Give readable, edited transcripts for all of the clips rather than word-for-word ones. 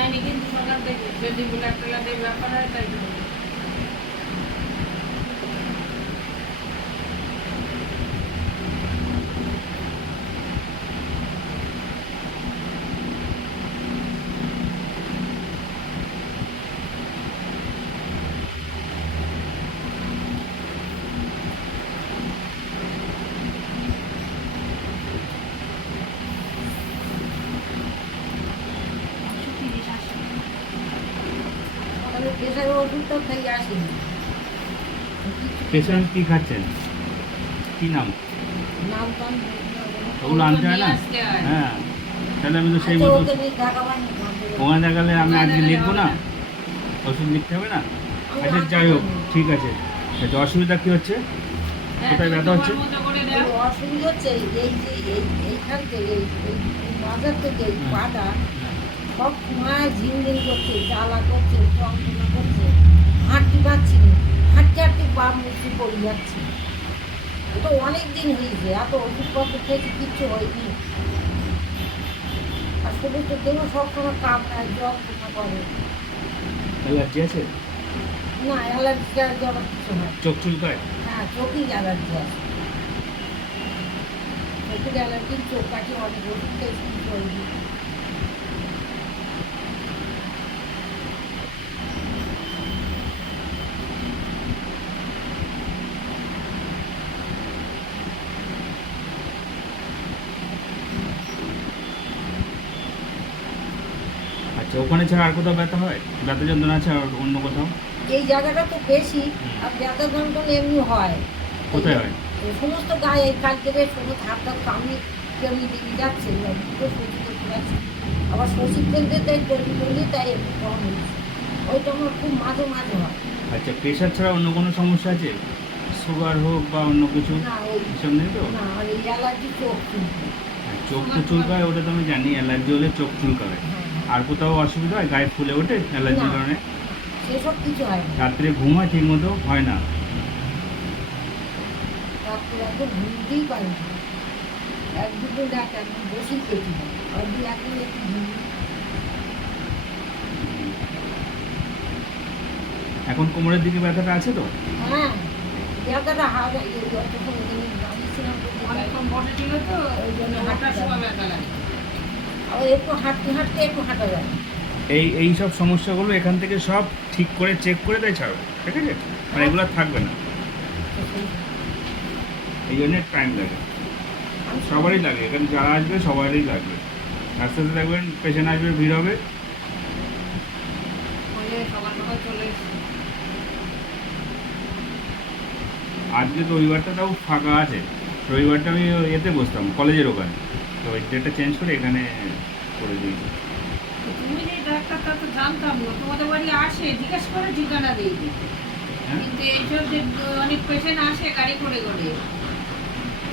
জানায়নি কিন্তু সকাল থেকে যদি ব্ল্যাক টেলারের ব্যাপার হয় তাই করবে। প্রেশারের ওষুধটা খেয়ে আসিনি। পেশেন্ট কি খাচ্ছেন, কি নাম? নাম টাম ওগুলো আনতে হয় না? আসতে হয়। হ্যাঁ, তাহলে আমি তো সেই আচ্ছা, মতো ওকে নিয়ে দেখাবানি ওখানে দেখালে আমি আজকে লিখবো না, ওষুধ লিখতে হবে না। আচ্ছা যাই হোক, ঠিক আছে। আচ্ছা, অসুবিধা কী হচ্ছে? কোথায় ব্যথা হচ্ছে? তোমার মতো করে দাও। অসুবিধা হচ্ছে এই যে এইখান থেকে এই মাজার থেকে এই পাটা সব সময় ঝিমঝিম করছে, জ্বালা করছে, যন্ত্রণা করছে, হাঁটতে পারছি না, হাঁটতে হাঁটতে পা মুচি পড়ে যাচ্ছে। এটা অনেক দিন হয়েছে, এত ওষুধপত্র খেয়েছি, কিচ্ছু হয়নি। আর শরীরটা দেখো সবসময় কামড়ায়, যন্ত্রণা করে। অ্যালার্জি আছে? না, অ্যালার্জি ট্যালার্জি আবার কিছু হয়। চোখ চুলকায়? হ্যাঁ, চোখেই অ্যালার্জি আছে। চোখের অ্যালার্জি, চোখ কাটি অনেক ওষুধ খেয়েছি, কিছু হয়নি। আচ্ছা, ওখানে ছাড়া আর কোথাও ব্যথা হয়? ব্যথা যন্ত্রণা আছে আর অন্য কোথাও? এই জায়গাটা তো বেশি, আর ব্যথা যন্ত্রণা এমনি হয়। কোথায় হয়? এই সমস্ত গায়ে এই কালকে বেশ সমস্ত হাতটা কামড়ে কেমনি দিকে যাচ্ছে, দুটো সর্দি করতে যাচ্ছে। আবার সর্ষের তেল দিয়ে তাই তৈরি করলে তাই একটু কম হয়েছে। ওইটা আমার খুব মাঝে মাঝে হয়। আচ্ছা, প্রেশার ছাড়া অন্য কোনো সমস্যা আছে? সুগার হোক বা অন্য কিছু? না, ওই এসব নেই তো? না, আর এই অ্যালার্জি চোখ চুলকায়। আর চোখ তো চুলকায়, ওটা তো আমি জানি, অ্যালার্জি হলে চোখ চুলকাবে। হ্যাঁ, আর কোথাও অসুবিধা হয়, গায়ে ফুলে ওঠে অ্যালার্জির না। কারণে? সেসব কিছু হয় না। রাত্রে ঘুম হয় ঠিক মতো? হয় না? রাত্রে একদম ঘুমতেই পারি না। এক দুটো ডাক একদম বসেই পেটি না, আর দু একদিন একটু ঘুম। এখন কোমরের দিকে ব্যথাটা আছে তো? হ্যাঁ, ব্যথাটা হাওয়া যতক্ষণ এখানে দাঁড়িয়েছিলাম অনেকক্ষণ বসেছিল তো ওই জন্য হাঁটার সময় ব্যথা লাগে। আবার একটু হাঁটতে হাঁটতে একটু হাঁটা যায়। এই সব সমস্যাগুলো এখান থেকে সব ঠিক করে চেক করে দেয় ছাড়ো, ঠিক আছে? মানে এগুলো আর থাকবে না, এই জন্য টাইম লাগে, সবারই লাগে, এখানে যারা আসবে সবারই লাগবে। আস্তে আস্তে দেখবেন পেশেন্ট আসবে, ভিড় হবে। বলে সকাল সকাল চলে এসেছি। আজকে তো রবিবারটা তাও ফাঁকা আছে, রবিবারটা আমি এতে বসতাম কলেজের ওখানে, তো ওই ডেটটা চেঞ্জ করে এখানে করে দিয়েছি। তুমি যে ডাক্তারটা তো জানতাম না, তোমাদের বাড়ি আসে জিজ্ঞেস করে ঠিকানা দিয়ে দিই। হ্যাঁ, কিন্তু এইসব যে অনেক পেশেন্ট আসে গাড়ি করে করে,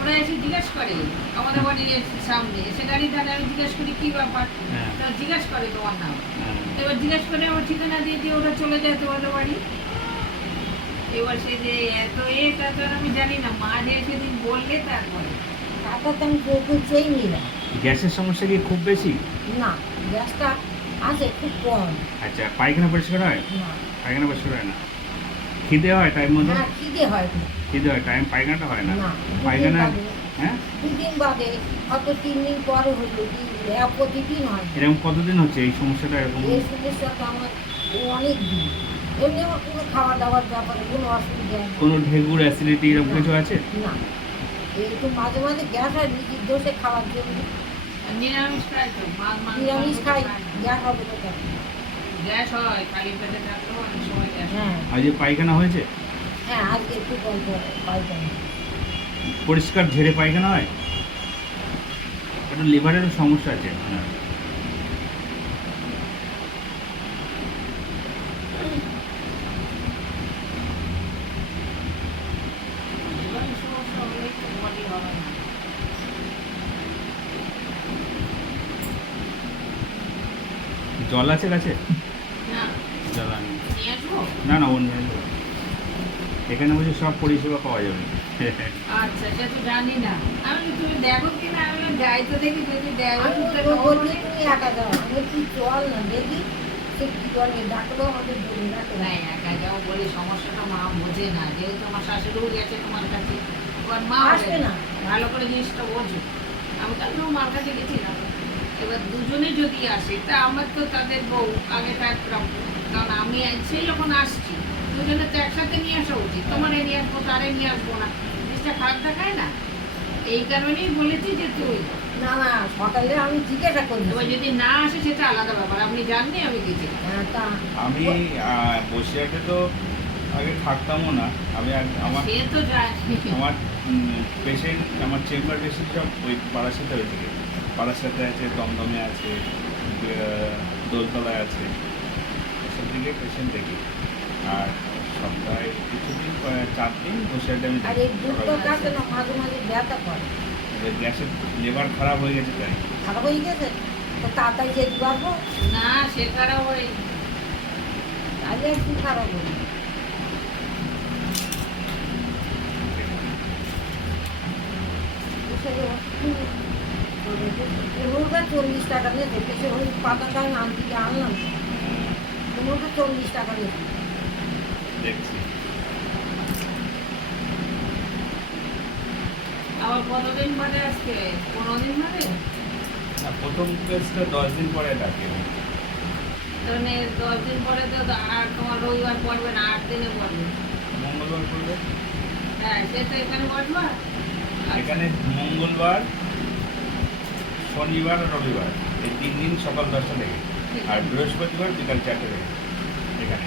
ওরা এসে জিজ্ঞেস করে আমাদের বাড়ির সামনে এসে গাড়ি দাঁড়ায়, আমি জিজ্ঞেস করি কী ব্যাপার, হ্যাঁ, তা জিজ্ঞেস করে তোমার নাম। হ্যাঁ। এবার জিজ্ঞেস করে আমার ঠিকানা দিয়ে দিয়ে ওরা চলে যায় তোমাদের বাড়ি। এবার সে যে এত তা তো আর আমি জানি না, মা যে সেদিন বললে তারপরে। টাকা তো আমি চোখে চেয়ে নিলাম। গ্যাসের সমস্যা কি খুব বেশি? না, গ্যাসটা আছে খুব কম। আচ্ছা, পায়খানা পরিষ্কার হয়? না, পায়খানা পরিষ্কার হয় না? খিদে হয় টাইম মতো? হ্যাঁ, খিদে হয় না। খিদে হয়, টাইম পায়খানাটা হয় না? না, পায়খানা, হ্যাঁ, দুদিন বাদে, হয়তো 3 দিন পরে হলো, প্রতিদিন হয় না। এরকম কতদিন হচ্ছে এই সমস্যাটা এরকম? এই সমস্যাটা আমার অনেক দিন। এমনি আমার কোনো খাওয়া দাওয়ার ব্যাপারে কোনো অসুবিধা নেই। কোনো ঢেকুর অ্যাসিডিটি এরকম কিছু আছে? না, একটু মাঝে মাঝে গ্যাস হয়, নিজের দোষে খাওয়ার জন্য। আর নিরামিষ খাই তো, মাছ মাংস নিরামিষ খাই, খাই না। গ্যাস হবে কোথায়? গ্যাস হয়, খালি পেটে থাকলেও অনেক সময় গ্যাস হয়। হ্যাঁ, আজ যে পায়খানা হয়েছে, হ্যাঁ, আজকে একটু গল্প পাইতাম। পরিষ্কার ঝেড়ে পায়খানা হয়? একটু লিভারের সমস্যা আছে আপনার। এবার সমস্যা হলেই তো বডি হবে না। জল আছে কাছে? না, জল আনি। নিয়ে আসবো? না না, ও নিয়ে আসবো। এখানে বলছি সব পরিষেবা পাওয়া যাবে। আচ্ছা, সে তো জানি না। আমি বলি, তুমি দেখো কিনা, আমি বললাম, যাই তো দেখি, যদি দেয় আমি ওষুধটা তো খাবো বলছি বলে। তুমি একা যাও, আমি কি চল না দেখি সে কি করে ডাক্তারও আমাদের বলি ডাক্তার না, একা যাও বলে সমস্যাটা মা বোঝে না, যেহেতু আমার শাশুড়িও গেছে তোমার কাছে, এবার মা আসবে বলে, না। ভালো করে জিনিসটা বোঝো। আমি কাল মার কাছে গেছিলাম, এবার দুজনে যদি আসে তা আমার তো তাদের বউ আগে থাকতাম, কারণ আমি সেই যখন আসছি দুজনে তো একসাথে নিয়ে আসা উচিত, তোমারে নিয়ে আসবো তারে নিয়ে আসবো না, জিনিসটা খারাপ দেখায় না। এই কারণেই বলেছি যে তুই, না না সকালে আমি জিজ্ঞাসা করি এবার যদি না আসে সেটা আলাদা ব্যাপার, আপনি জাননি আমি গেছিলাম। তা আমি বসিরহাটে তো আগে থাকতামও না। আমি আমার সে তো জানি। আমার পেশেন্ট, আমার চেম্বার পেশেন্ট সব ওই বারাসাতে হয়েছে। বারাসাতে আছে, দমদমে আছে, দোলতলায় আছে, এসব দিকে পেশেন্ট দেখি। আর সপ্তাহে কিছুদিন 4 দিন বসিরহাটে আমি আর এই দুধটা কাটে না মাঝে মাঝে ব্যথা করে গ্যাসের লিভার খারাপ হয়ে গেছে তাই। খারাপ হয়ে গেছে তো তাড়াতাড়ি যেতে পারবো না, সে খারাপ হয়। তাহলে একটু খারাপ হবে পনেরোটা 40 টাকা নিয়েছে পেছনে ওই পাতাটা নাম থেকে আনলাম 40 টাকা নিয়েছে দেখছি আবার কতদিন বাদে আসছে? 15 দিন বাদে? না, প্রথম টেস্টটা 10 দিন পরে ডাকে। তাহলে 10 দিন পরে তো আর তোমার রবিবার পড়বে না, 8 দিনে পড়বে। মঙ্গলবার করবে। হ্যাঁ, সে তো এখানে বসবা। এখানে মঙ্গলবার, শনিবার আর রবিবার এই 3 দিন সকাল 10টা থেকে, আর বৃহস্পতিবার বিকাল 4টে থেকে এখানে।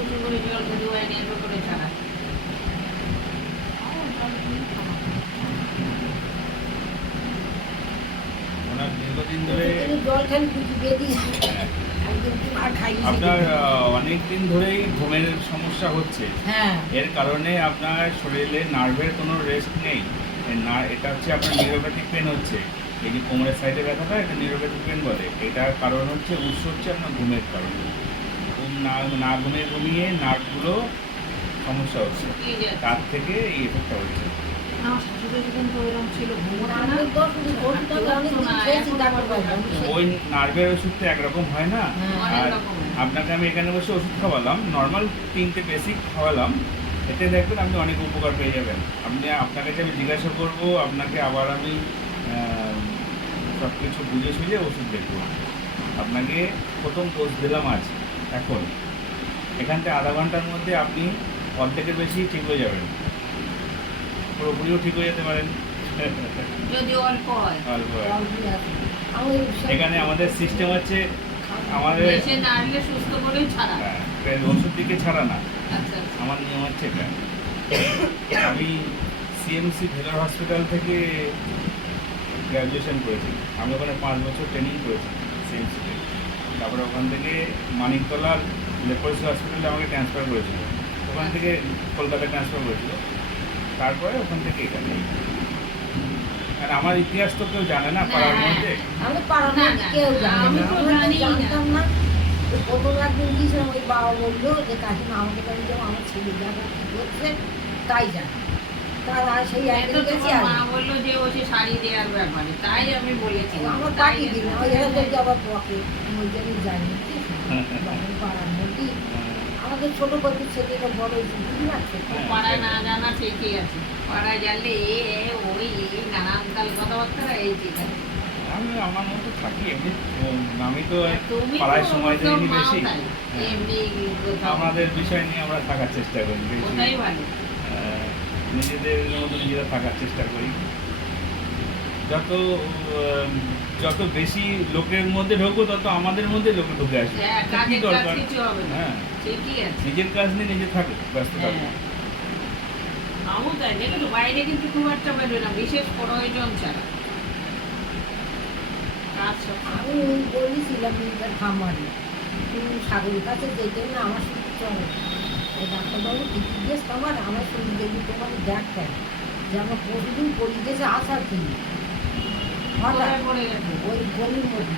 উঁচু করে জল খেতে হয় না, এত করে ছাড়া। ওনার দীর্ঘদিন ধরে তুমি জল খান কিছু বেরিয়ে একদিন আর খাইছি আপনার অনেক দিন ধরেই ঘুমের সমস্যা হচ্ছে। হ্যাঁ এর কারণে আপনার শরীরে নার্ভের কোনো রেস্ট নেই। এটা হচ্ছে আপনার নিউরোপ্যাথিক পেন হচ্ছে। এই যে কোমরের সাইডে ব্যথাটা, এটা নিউরোপ্যাথিক পেন বলে। এটার কারণ হচ্ছে, উৎস হচ্ছে আপনার ঘুমের কারণে। ঘুম না ঘুমিয়ে নার্ভগুলো সমস্যা হচ্ছে, তার থেকে এই এফেক্টটা হচ্ছে। আমার শাশুড়ি কিন্তু ওইরকম ছিল, ঘুমোতো না। আমি তো শুধু ওষুধটা অনেকদিন খেয়েছি ডাক্তার বলছে ওই নার্ভের ওষুধটা একরকম হয় না। আর আপনাকে আমি এখানে বসে ওষুধ খাওয়ালাম, নর্মাল 3টে বেসিক খাওয়ালাম, এতে দেখবেন আপনি অনেক উপকার পেয়ে যাবেন। আপনাকে যে আমি জিজ্ঞাসা করবো, আপনাকে আবার আমি সব কিছু বুঝে সুঝে ওষুধ দেখবো। আপনাকে প্রথম ডোজ দিলাম আজ, এখন এখান থেকে আধা ঘন্টার মধ্যে আপনি অর্ধেকের বেশি ঠিক হয়ে যাবেন, পুরোপুরিও ঠিক হয়ে যেতে পারেন। যদি অল্প হয়। অল্প হয়। আমি এখানে আমাদের সিস্টেম হচ্ছে, আমাদের বেশি না আনলে সুস্থ করেই ছাড়া। ওষুধ দিকে ছাড়া না, আচ্ছা, আমার নিয়ম হচ্ছে এটা। আমি সিএমসি ভেলোর হসপিটাল থেকে গ্র্যাজুয়েশন করেছি। আমি ওখানে 5 বছর ট্রেনিং করেছি সিএমসিতে। তারপরে ওখান থেকে মানিকতলার লেপ্রোসি হসপিটালে আমাকে ট্রান্সফার করেছিল, ওখান থেকে কলকাতায় ট্রান্সফার করেছিল, তারপরে ওখান থেকে এখানে। আর আমার ইতিহাস তো কেউ জানে না পাড়ার মধ্যে। আমি পারো না কেউ জানে আমি না তো আমরা জানিই না। জানতাম না তো প্রথম একদিন গিয়েছিলাম ওই বাবা বললো যে কাকিমা আমাদের বাড়ি যাবো আমার ছেলে যাবো কি করছে তাই জানে তার আর সেই এত একদিন গেছি তোমার আর মা বললো যে ও সে শাড়ি দেওয়ার ব্যাপারে, তাই আমি বলেছি। আমার তাই পাঠিয়ে দিন ওই এরা দেখি আবার পকে ওই জন্য জানি তখন পাড়ার মধ্যে আমাদের ছোট কচি ছেলেটা বড় হয়েছে বুঝতে পারছে ও পাড়ায় না জানা ঠিকই আছে, পাড়ায় জানলে ওই নানান কাল কথাবার্তা এই ঠিক আছে। আমি আমার মতো থাকি এমনি। আমি তো তুমি পাড়ায় সময় তো দিইনি মাও বেশি। তাই, হ্যাঁ। এমনি কোথাও আমাদের বিষয় নিয়ে আমরা থাকার চেষ্টা করি বেশি। ওটাই ভালো। নিজেদের মতো নিজেরা থাকার চেষ্টা করি। যত বেশি লোকের মধ্যে ঢোকবো, তত আমাদের মধ্যে লোকে ঢুকে আসবে। হ্যাঁ, কি কাজের কাজ দরকার? কিছু হবে না। হ্যাঁ, ঠিকই আছে। নিজের কাজ নিয়ে নিজে থাকুক, ব্যস্ত থাকুক। হ্যাঁ। আমিও তাই, দেখেছো বাইরে কিন্তু খুব একটা বেরোয় না, বিশেষ প্রয়োজন ছাড়া। কাজ সব আমি বলেছিলাম নিজের খামারে তুমি সাগরের কাছে যেতে না আমার শুধু চলে ওই ডাক্তারবাবু টিকিট দিয়েছ আমার শুধু দেখবি তোমার দেখতেন যে আমার প্রতিদিন পরিবেশে আসার কি হঠাৎ কোথায় পড়ে গেছে? ওই গলির মধ্যে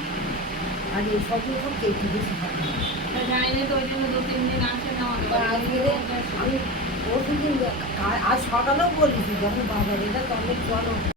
আর এই সবগুলো সব একটু বেশি খাবে না। তা জানি না তো ওই জন্য 2-3 দিন আসে না আমাদের তা আজকে আমি ওষুধ আজ সকালেও বলেছি যখন বাজারে এটা তবে চলো